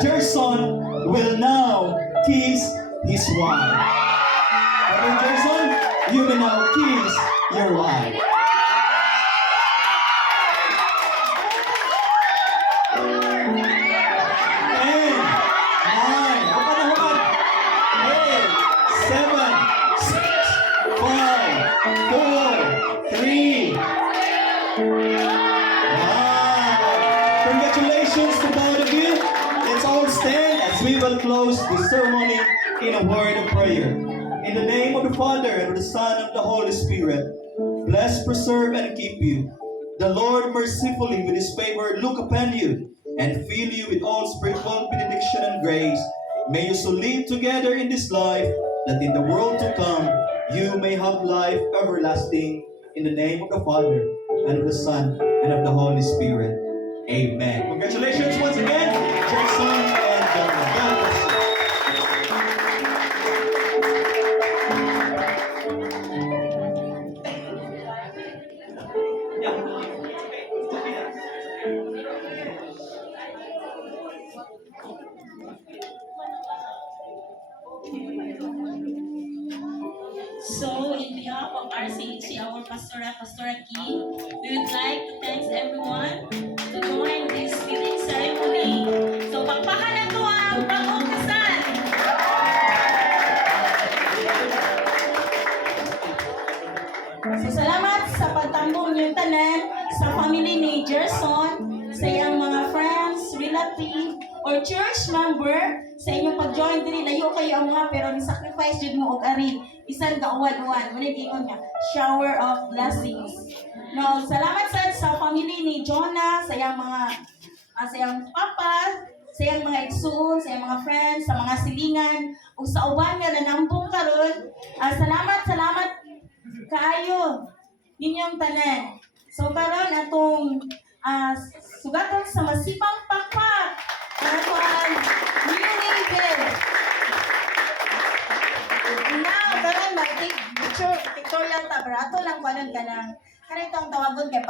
Gerson will now kiss his wife. Brother Gerson, you may now kiss your wife. Congratulations to both of you. Let's all stand as we will close the ceremony in a word of prayer. In the name of the Father, and of the Son, and of the Holy Spirit, bless, preserve, and keep you. The Lord mercifully with his favor look upon you and fill you with all spiritual benediction and grace. May you so live together in this life that in the world to come you may have life everlasting. In the name of the Father, and of the Son, and of the Holy Spirit. Amen. Congratulations once again, Jackson and Jonah. God bless you. So, in behalf of RCHC, our Pastora Key, we would like to thank everyone to join this fitting ceremony. So, pagpahan na to ang bagong kasal! So, salamat sa pagtambong niyong tanan sa family ni Gerson, sa iyang mga friends, relative, or church member, sa inyong pag-join diri layo kayo ang mga pero ni-sacrifice jud mo og ari bisan kauwan-uwan muna giingon nga shower of blessings. No, salamat sa family ni Jonah, sa iyang mga sa iyang papa, sa iyang mga igsoon, sa iyang mga friends, sa mga silingan ug sa uban nga nanambong karon. Salamat kaayo ninyong tanan. So karon atong sugatan sa masipang pakpak karon new level. Now karon mag-take pictorial ta pero ato lang kanon kanang kanitong tawagon kay